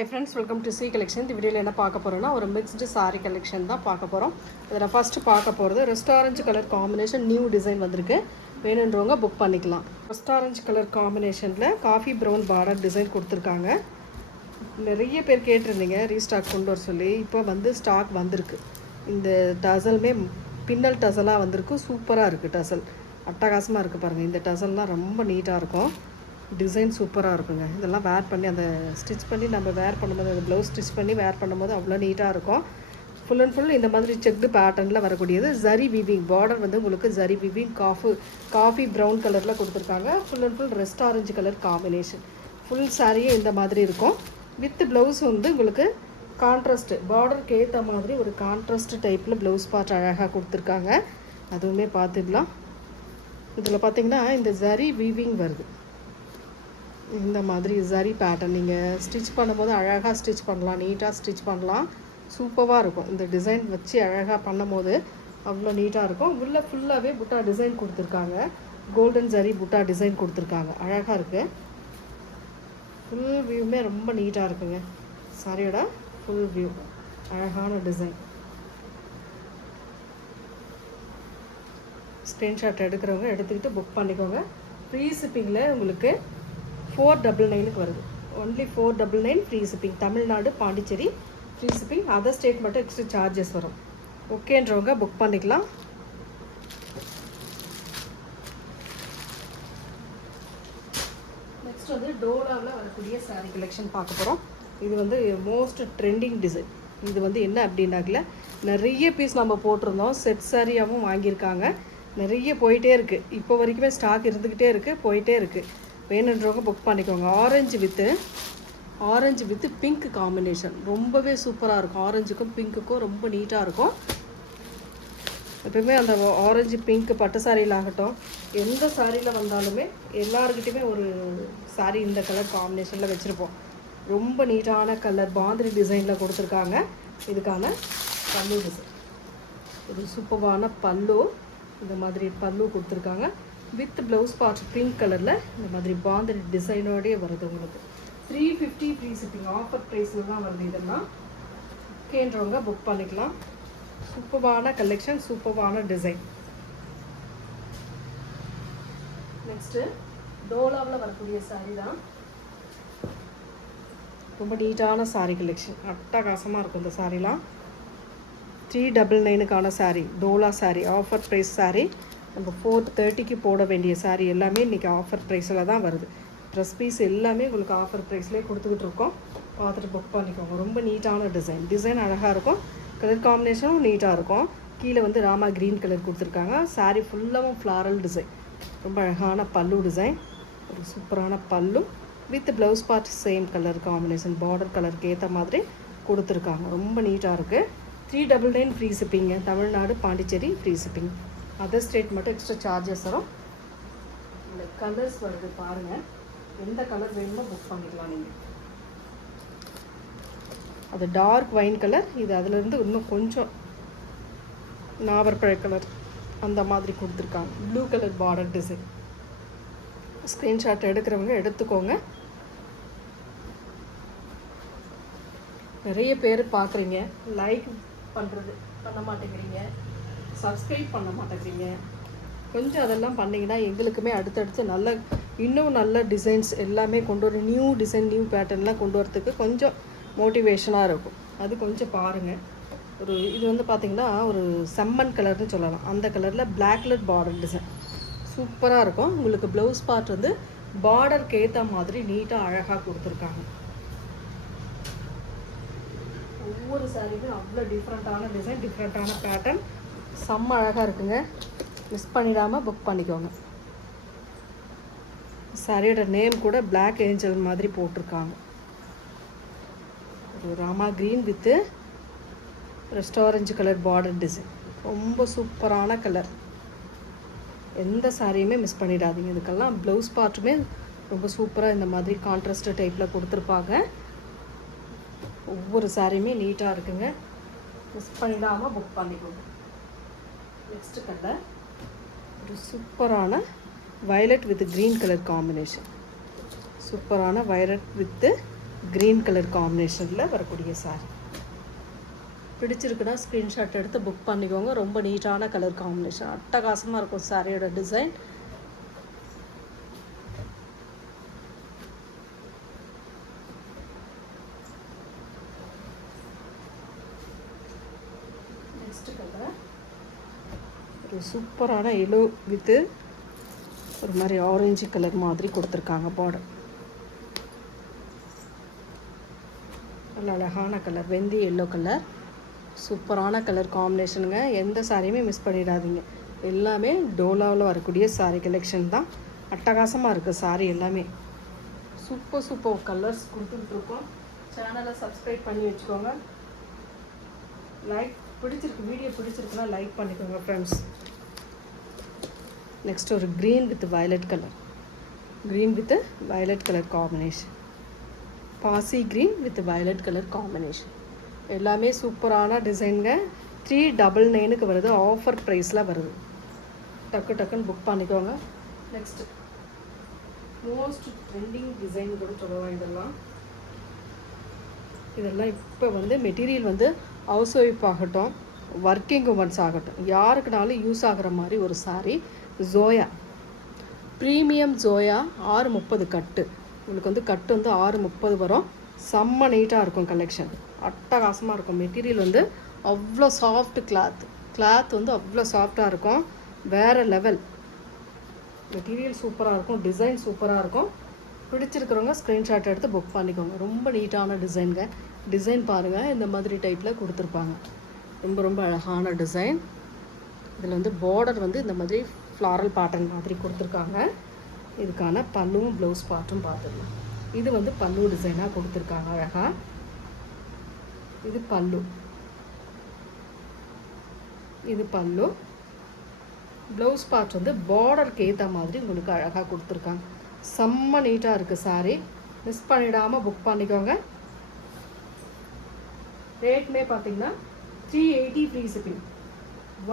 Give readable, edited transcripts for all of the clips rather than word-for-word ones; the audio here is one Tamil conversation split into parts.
Hi friends, welcome to C collection. இந்த வீடியோல என்ன பார்க்க போறோம்னா ஒரு mixed saree collection தான் பார்க்க போறோம். இதல ஃபர்ஸ்ட் பார்க்க போறது rust orange colour combination new design வந்திருக்கு. வேணும்ன்றவங்க புக் பண்ணிக்கலாம். ரெஸ்ட் ஆரஞ்சு கலர் காம்பினேஷன்ல காஃபி பிரவுன் பார்டர் டிசைன் கொடுத்திருக்காங்க. நிறைய பேர் கேட்டிருந்தீங்க ரீஸ்டாக் கொண்டு வர சொல்லி. இப்போ வந்து ஸ்டாக் வந்திருக்கு. இந்த டசல்மே பின்னல் டசலா வந்திருக்கு. சூப்பரா இருக்கு டசல். அட்டகாசமா இருக்கு பாருங்க. இந்த டசல்லாம் ரொம்ப நீட்டா இருக்கும். டிசைன் சூப்பராக இருக்குங்க. இதெல்லாம் வேர் பண்ணி அந்த ஸ்டிச் பண்ணி நம்ம வேர் பண்ணும்போது அந்த ப்ளவுஸ் ஸ்டிச் பண்ணி வேர் பண்ணும்போது அவ்வளோ நீட்டாக இருக்கும். ஃபுல் அண்ட் ஃபுல் இந்த மாதிரி செக்டு பேட்டர்னில் வரக்கூடியது. ஜரி விவிங் பார்டர் வந்து உங்களுக்கு ஜரி விவிங் காஃபி ப்ரௌன் கலரில் கொடுத்துருக்காங்க. Full and full rust orange colour combination. Full சாரியே இந்த மாதிரி இருக்கும். வித் ப்ளவுஸ் வந்து உங்களுக்கு கான்ட்ராஸ்ட்டு பார்டருக்கு ஏற்ற மாதிரி ஒரு கான்ட்ராஸ்ட் டைப்பில் ப்ளவுஸ் பார்ட் அழகாக கொடுத்துருக்காங்க. அதுவுமே பார்த்துக்கலாம். இதில் பார்த்திங்கன்னா இந்த ஜரி வீவிங் வருது. இந்த மாதிரி ஜரி பேட்டர்ன் நீங்கள் ஸ்டிச் பண்ணும்போது அழகாக ஸ்டிச் பண்ணலாம், நீட்டாக ஸ்டிச் பண்ணலாம். சூப்பராக இருக்கும். இந்த டிசைன் வச்சு அழகாக பண்ணும்போது அவ்வளோ நீட்டாக இருக்கும். உள்ளே ஃபுல்லாகவே புட்டா டிசைன் கொடுத்துருக்காங்க. கோல்டன் ஜரி புட்டா டிசைன் கொடுத்துருக்காங்க. அழகாக இருக்குது. ஃபுல் வியூமே ரொம்ப நீட்டாக இருக்குங்க. சாரியோட ஃபுல் வியூ அழகான டிசைன். ஸ்க்ரீன்ஷாட் எடுக்கிறவங்க எடுத்துக்கிட்டு புக் பண்ணிக்கோங்க. ஃப்ரீ ஷிப்பிங்கில் உங்களுக்கு 499க்கு வருது. Only 499 free shipping. Tamil Nadu Pondicherry free shipping. Other state மட்டும் எக்ஸ்ட்ரா சார்ஜஸ் வரும். ஓகேன்றவங்க புக் பண்ணிக்கலாம். நெக்ஸ்ட் வந்து டோலாவில் வரக்கூடிய சாரீ கலெக்ஷன் பார்க்க போகிறோம். இது வந்து மோஸ்ட் ட்ரெண்டிங் டிசைன். இது வந்து என்ன அப்படின்னாக்கல நிறைய பீஸ் நம்ம போட்டிருந்தோம். செட் சாரியாகவும் வாங்கியிருக்காங்க. நிறைய போயிட்டே இருக்குது. இப்போ வரைக்குமே ஸ்டாக் இருந்துக்கிட்டே இருக்குது, போயிட்டே இருக்குது. வேணுன்றவங்க புக் பண்ணிக்கோங்க. ஆரஞ்சு வித்து பிங்க் காம்பினேஷன் ரொம்பவே சூப்பராக இருக்கும். ஆரஞ்சுக்கும் பிங்க்குக்கும் ரொம்ப நீட்டாக இருக்கும். எப்பவுமே அந்த ஆரஞ்சு பிங்க் பட்டு சாரியில் ஆகட்டும், எந்த சாரியில் வந்தாலுமே எல்லாருக்கிட்டையுமே ஒரு சாரி இந்த கலர் காம்பினேஷனில் வச்சுருப்போம். ரொம்ப நீட்டான கலர் பாந்திரி டிசைனில் கொடுத்துருக்காங்க. இதுக்கான பல்லு டிசைன் ஒரு சூப்பரான பல்லு. இந்த மாதிரி பல்லு கொடுத்துருக்காங்க. வித் ப்ளவுஸ் பார்ட் பிங்க் கலரில் இந்த மாதிரி பாந்திரி டிசைனோடய வருது. உங்களுக்கு 350 ஃப்ரீ ஷிப்பிங் ஆஃபர் ப்ரைஸில் தான் வருது. இதெல்லாம் ஓகேன்றவங்க புக் பண்ணிக்கலாம். சூப்பரான கலெக்ஷன், சூப்பரான டிசைன். நெக்ஸ்ட்டு டோலாவில் வரக்கூடிய சாரீ தான். ரொம்ப நீட்டான சாரீ கலெக்ஷன். அட்டகாசமாக இருக்கும் இந்த சாரீலாம். 399க்கான சாரீ டோலா சாரீ ஆஃபர் ப்ரைஸ் சாரீ. நம்ம 430க்கு போட வேண்டிய சாரீ எல்லாமே இன்றைக்கி ஆஃபர் ப்ரைஸில் தான் வருது. ட்ரெஸ் பீஸ் எல்லாமே உங்களுக்கு ஆஃபர் ப்ரைஸ்லேயே கொடுத்துக்கிட்டு இருக்கோம். பார்த்துட்டு புக் பண்ணிக்கோங்க. ரொம்ப நீட்டான டிசைன் அழகாக இருக்கும். கலர் காம்பினேஷனும் நீட்டாக இருக்கும். கீழே வந்து ராமா க்ரீன் கலர் கொடுத்துருக்காங்க. சாரீ ஃபுல்லாகவும் ஃப்ளாரல் டிசைன். ரொம்ப அழகான பல்லு டிசைன். ஒரு சூப்பரான pallu with blouse part same colour combination border கலருக்கு ஏற்ற மாதிரி கொடுத்துருக்காங்க. ரொம்ப நீட்டாக இருக்குது. 399 free shipping. Tamil Nadu Pondicherry free shipping. Other state மட்டும் எக்ஸ்ட்ரா சார்ஜஸ் வரும். இந்த கலர்ஸ் வருது பாருங்கள். எந்த கலர் வேணுமோ புக் பண்ணிக்கலாம் நீங்கள். அது டார்க் வைன் கலர். இது அதிலேருந்து இன்னும் கொஞ்சம் நாவற்பழ கலர் அந்த மாதிரி கொடுத்துருக்காங்க. Blue colour border design. Screenshot எடுக்கிறவங்க எடுத்துக்கோங்க. நிறைய பேர் பார்க்குறீங்க, லைக் பண்ண மாட்டேங்கிறீங்க, சப்ஸ்கிரைப் பண்ண மாட்டேங்கிறீங்க. கொஞ்சம் அதெல்லாம் பண்ணிங்கன்னா எங்களுக்குமே அடுத்தடுத்து இன்னும் நல்ல டிசைன்ஸ் எல்லாமே கொண்டு வர நியூ டிசைன் நியூ பேட்டர்ன்லாம் கொண்டு வரத்துக்கு கொஞ்சம் மோட்டிவேஷனாக இருக்கும். அது கொஞ்சம் பாருங்கள். இது வந்து பார்த்திங்கன்னா ஒரு செம்மண் கலர்னு சொல்லலாம். அந்த கலரில் பிளாக் கலர் பார்டர் டிசைன் சூப்பராக இருக்கும். உங்களுக்கு ப்ளவுஸ் பார்ட் வந்து பார்டருக்கு ஏற்ற மாதிரி நீட்டாக அழகாக கொடுத்துருக்காங்க. ஒவ்வொரு சாரியுமே அவ்வளோ டிஃப்ரெண்ட்டான டிசைன், டிஃப்ரெண்ட்டான பேட்டர்ன். செம்ம அழகாக இருக்குங்க. மிஸ் பண்ணிடாமல் புக் பண்ணிக்கோங்க. சாரியோட நேம் கூட பிளாக் ஏஞ்சல் மாதிரி போட்டிருக்காங்க. ஒரு Rama green with rest orange colour border design. ரொம்ப சூப்பரான கலர். எந்த சாரியுமே மிஸ் பண்ணிடாதீங்க. இதுக்கெல்லாம் ப்ளவுஸ் பார்ட்டுமே ரொம்ப சூப்பராக இந்த மாதிரி கான்ட்ராஸ்ட் டைப்பில் கொடுத்துருப்பாங்க. ஒவ்வொரு சாரியுமே நீட்டாக இருக்குங்க. மிஸ் பண்ணிடாமல் புக் பண்ணிக்கோங்க. நெக்ஸ்ட்டு கலர் ஒரு சூப்பரான violet with green colour combination. சூப்பரான வயலட் வித்து க்ரீன் கலர் காம்பினேஷனில் வரக்கூடிய சாரி. பிடிச்சிருக்குன்னா ஸ்க்ரீன்ஷாட் எடுத்து புக் பண்ணிக்கோங்க. ரொம்ப நீட்டான கலர் காம்பினேஷன், அட்டகாசமாக இருக்கும் சாரியோட டிசைன். நெக்ஸ்ட் கலர் ஒரு சூப்பரான எல்லோ வித்து ஒரு மாதிரி ஆரஞ்சு கலர் மாதிரி கொடுத்துருக்காங்க பார்டர். நல்ல அழகான கலர், வெந்தி எல்லோ கலர், சூப்பரான கலர் காம்பினேஷனுங்க. எந்த சாரியுமே மிஸ் பண்ணிடாதீங்க. எல்லாமே டோலாவில் வரக்கூடிய சாரீ கலெக்ஷன் தான். அட்டகாசமாக இருக்குது சாரீ எல்லாமே. சூப்பர் கலர்ஸ் கொடுத்துட்ருக்கோம். சேனலை சப்ஸ்கிரைப் பண்ணி வச்சுக்கோங்க. லைக் பிடிச்சிருக்கு, வீடியோ பிடிச்சிருக்குன்னா லைக் பண்ணிக்கோங்க ஃப்ரெண்ட்ஸ். நெக்ஸ்ட் ஒரு green with violet colour, green with violet colour combination, பாசி green with violet colour combination. எல்லாமே சூப்பரான டிசைனுங்க. 399க்கு வருது, ஆஃபர் ப்ரைஸில் வருது. டக்குன்னு புக் பண்ணிக்கோங்க. நெக்ஸ்ட் மோஸ்ட் ட்ரெண்டிங் டிசைன் கூட சொல்லலாம். இதெல்லாம் இப்போ வந்து மெட்டீரியல் வந்து ஹவுஸ் ஒய்ஃப் ஆகட்டும், ஒர்க்கிங் உமன்ஸ் ஆகட்டும், யாருக்குனாலும் யூஸ் ஆகிற மாதிரி ஒரு சாரீ. ஜோயா ப்ரீமியம் ஜோயா 630 கட்டு. உங்களுக்கு வந்து கட்டு வந்து 630 வரும். செம்ம நீட்டாக இருக்கும் கலெக்ஷன், அட்டகாசமாக இருக்கும். மெட்டீரியல் வந்து அவ்வளோ சாஃப்ட் கிளாத் வந்து அவ்வளோ சாஃப்டாக இருக்கும். வேறு லெவல் மெட்டீரியல், சூப்பராக இருக்கும். டிசைன் சூப்பராக இருக்கும். பிடிச்சிருக்கிறவங்க ஸ்க்ரீன்ஷாட் எடுத்து புக் பண்ணிக்கோங்க. ரொம்ப நீட்டான டிசைனுங்க. டிசைன் பாருங்கள், இந்த மாதிரி டைப்பில் கொடுத்துருப்பாங்க. ரொம்ப அழகான டிசைன். இதில் வந்து பார்டர் வந்து இந்த மாதிரி ஃப்ளாரல் பேட்டர்ன் மாதிரி கொடுத்துருக்காங்க. இதுக்கான பல்லுவும் ப்ளவுஸ் பார்ட்டும் பார்த்துடலாம். இது வந்து பல்லு டிசைனாக கொடுத்துருக்காங்க அழகாக. இது பல்லு, இது பல்லு. ப்ளவுஸ் பார்ட் வந்து பார்டருக்கு ஏற்ற மாதிரி உங்களுக்கு அழகாக கொடுத்துருக்காங்க. செம்ம நீட்டாக இருக்குது சாரீ. மிஸ் பண்ணிடாமல் புக் பண்ணிக்கோங்க. ரேட்மே பார்த்தீங்கன்னா 380 ஃப்ரீ ஷிப்பிங்.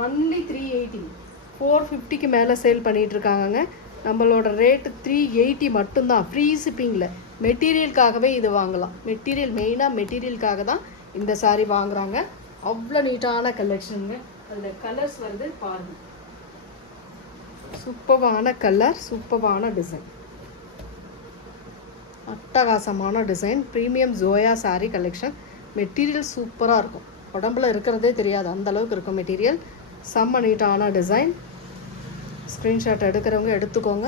ஒன்லி 380. 450க்கு மேலே சேல் பண்ணிகிட்ருக்காங்கங்க. நம்மளோட ரேட்டு 380 மட்டும்தான், ஃப்ரீ ஷிப்பிங்கில். மெட்டீரியலுக்காகவே இது வாங்கலாம். மெயினாக மெட்டீரியலுக்காக தான் இந்த சாரீ வாங்குகிறாங்க. அவ்வளோ நீட்டான கலெக்ஷனுங்க. அதில் கலர்ஸ் வருது பாருங்கள். சூப்பரான கலர், சூப்பரான டிசைன், அட்டகாசமான design. Premium Joya sari collection. Material சூப்பராக இருக்கும், உடம்புல இருக்கிறதே தெரியாது, அந்தளவுக்கு இருக்கும் மெட்டீரியல். செம்ம நீட்டான டிசைன். ஸ்க்ரீன்ஷாட் எடுக்கிறவங்க எடுத்துக்கோங்க.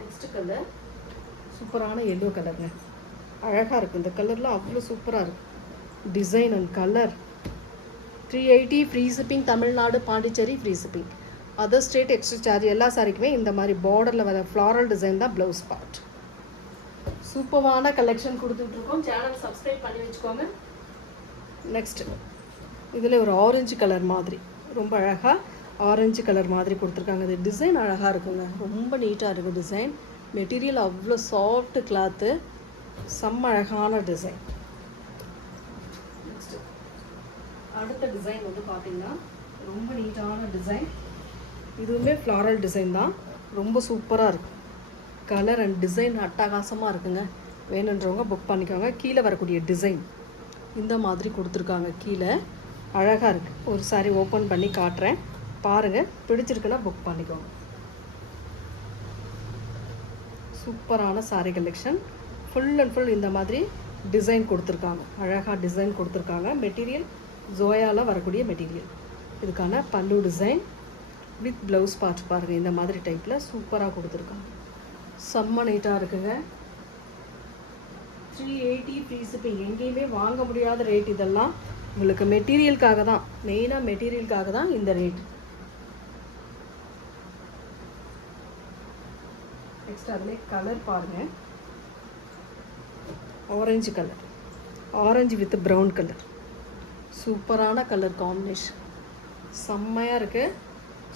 நெக்ஸ்ட் கலர் சூப்பரான எல்லோ கலருங்க. அழகாக இருக்குது இந்த கலர்லாம், அவ்வளோ சூப்பராக இருக்குது. Design and colour. 380 free shipping. Tamil Nadu, Pondicherry free shipping. Other state extra charge. எல்லா சாரிக்குமே இந்த மாதிரி பார்டரில் வர ஃப்ளாரல் டிசைன் தான் ப்ளவுஸ் பார்ட். சூப்பரான கலெக்ஷன் கொடுத்துட்ருக்கோம். சேனல் சப்ஸ்கிரைப் பண்ணி வச்சுக்கோங்க. நெக்ஸ்ட் இதில் ஒரு ஆரஞ்சு கலர் மாதிரி, ரொம்ப அழகாக ஆரஞ்சு கலர் மாதிரி கொடுத்துருக்காங்க. இது டிசைன் அழகாக இருக்குங்க, ரொம்ப நீட்டாக இருக்குது டிசைன். மெட்டீரியல் அவ்வளோ சாஃப்ட் கிளாத்து, செம்ம அழகான டிசைன். நெக்ஸ்ட் அடுத்த டிசைன் வந்து பார்த்திங்கன்னா ரொம்ப நீட்டான டிசைன். இதுவுமே ஃப்ளாரல் டிசைன் தான், ரொம்ப சூப்பராக இருக்குது. கலர் அண்ட் டிசைன் அட்டகாசமாக இருக்குங்க. வேணுன்றவங்க புக் பண்ணிக்கோங்க. கீழே வரக்கூடிய டிசைன் இந்த மாதிரி கொடுத்துருக்காங்க. கீழே அழகாக இருக்குது. ஒரு சாரி ஓப்பன் பண்ணி காட்டுறேன் பாருங்கள். பிடிச்சிருக்குன்னா புக் பண்ணிக்கோங்க. சூப்பரான sari collection. Full and full இந்த மாதிரி டிசைன் கொடுத்துருக்காங்க. அழகாக டிசைன் கொடுத்துருக்காங்க. மெட்டீரியல் ஜோயாவில் வரக்கூடிய மெட்டீரியல். இதுக்கான பல்லு டிசைன் வித் ப்ளவுஸ் பார்ட் பாருங்கள். இந்த மாதிரி டைப்பில் சூப்பராக கொடுத்துருக்காங்க. செம்ம நீட்டாக இருக்குங்க. 380 ஃப்ரீ ஷிப்பிங். எங்கேயுமே வாங்க முடியாத ரேட் இதெல்லாம். உங்களுக்கு மெட்டீரியலுக்காக தான், மெயினாக மெட்டீரியலுக்காக தான் இந்த ரேட். நெக்ஸ்ட் அதிலே கலர் பாருங்கள். Orange colour, orange with brown colour. சூப்பரான கலர் காம்பினேஷன், செம்மையாக இருக்குது.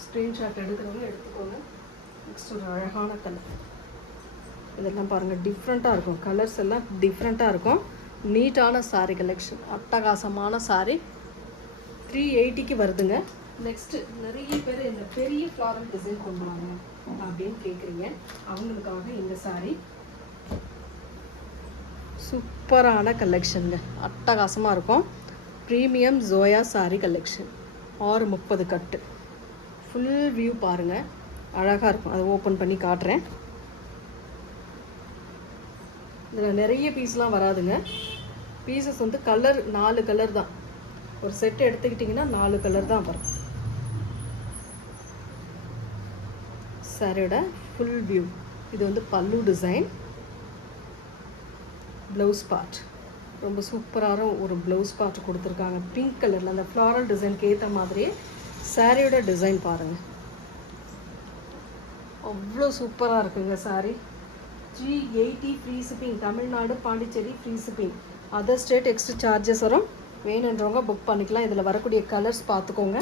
ஸ்க்ரீன்ஷாட் எடுக்கிறவங்க எடுத்துக்கோங்க. நெக்ஸ்ட் ஒரு அழகான கலர். இதெல்லாம் பாருங்கள், டிஃப்ரெண்ட்டாக இருக்கும். கலர்ஸ் எல்லாம் டிஃப்ரெண்ட்டாக இருக்கும். நீட்டான சாரீ கலெக்ஷன், அட்டகாசமான சாரீ. 380க்கு வருதுங்க. நெக்ஸ்ட்டு நிறைய பேர் இந்த பெரிய ஃப்ளாரல் டிசைன் கொண்டு வாங்க அப்படின்னு கேட்குறீங்க. அவங்களுக்காக இந்த சாரீ சூப்பரான கலெக்ஷனுங்க, அட்டகாசமாக இருக்கும். ப்ரீமியம் ஜோயா சாரீ கலெக்ஷன் 630 கட்டு. ஃபுல் வியூ பாருங்கள், அழகாக இருக்கும். அதை ஓப்பன் பண்ணி காட்டுறேன். இதில் நிறைய பீஸ்லாம் வராதுங்க. பீசஸ் வந்து கலர் 4 கலர் தான். ஒரு செட்டு எடுத்துக்கிட்டிங்கன்னா 4 கலர் தான் வரும். சாரியோட ஃபுல் வியூ. இது வந்து பல்லு டிசைன், ப்ளவுஸ் பார்ட். ரொம்ப சூப்பரான ஒரு ப்ளவுஸ் பார்ட் கொடுத்துருக்காங்க. பிங்க் கலரில் அந்த ஃப்ளாரல் டிசைனுக்கு ஏற்ற மாதிரியே சாரியோட டிசைன் பாருங்கள், அவ்வளோ சூப்பராக இருக்குங்க sari. 380 free shipping. Tamil Nadu, Pondicherry free shipping. Other state extra charges வரும். வேணுன்றவங்க புக் பண்ணிக்கலாம். இதில் வரக்கூடிய கலர்ஸ் பார்த்துக்கோங்க.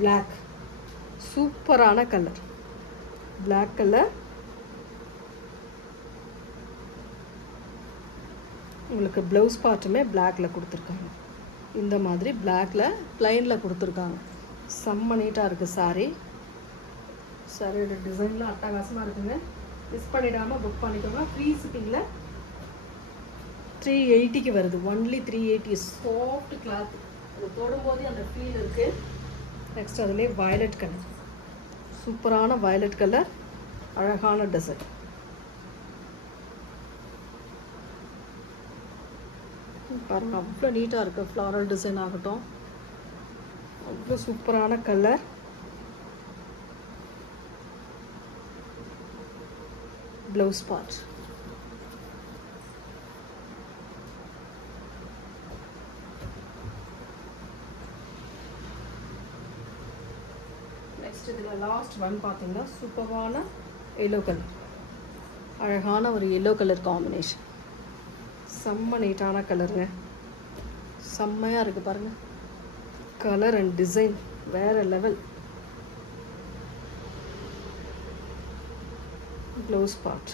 பிளாக், சூப்பரான கலர், பிளாக் கலர். உங்களுக்கு ப்ளவுஸ் பார்ட்டுமே பிளாக்கில் கொடுத்துருக்காங்க. இந்த மாதிரி பிளாக்கில் ப்ளைனில் கொடுத்துருக்காங்க. செம்ம நீட்டாக இருக்குது சாரீ. சாரியோட டிசைன்லாம் அட்டகாசமாக இருக்குங்க. மிஸ் பண்ணிடாமல் புக் பண்ணிக்கோங்க. ஃப்ரீ ஷிப்பிங்கில் 380க்கு வருது. ஒன்லி 380. Soft cloth. அது தொடும்போதே அந்த ஃபீல் இருக்குது. நெக்ஸ்ட் அதுலேயே வயலட் கலர், சூப்பரான வயலட் கலர், அழகான டிசைன். பாருங்கள், அவ்வளோ நீட்டாக இருக்குது. ஃப்ளாரல் டிசைன் ஆகட்டும், அவ்வளோ சூப்பரான கலர். Blouse part. நெக்ஸ்ட் இதில் லாஸ்ட் ஒன் பார்த்தீங்கன்னா சூப்பரான எல்லோ கலர், அழகான ஒரு எல்லோ கலர் காம்பினேஷன். செம்ம நீட்டான கலருங்க, செம்மையாக இருக்குது பாருங்கள். கலர் அண்ட் டிசைன் வேறு லெவல். ப்ளவுஸ் பார்ட்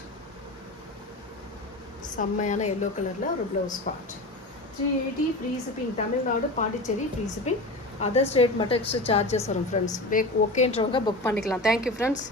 செம்மையான எல்லோ கலரில் ஒரு blouse part. 380 free shipping. Tamil Nadu, Pondicherry free shipping. Other state மட்டும் எக்ஸ்ட்ரா சார்ஜஸ் வரும் ஃப்ரெண்ட்ஸ். ஓகேன்றவங்க புக் பண்ணிக்கலாம். Thank you friends.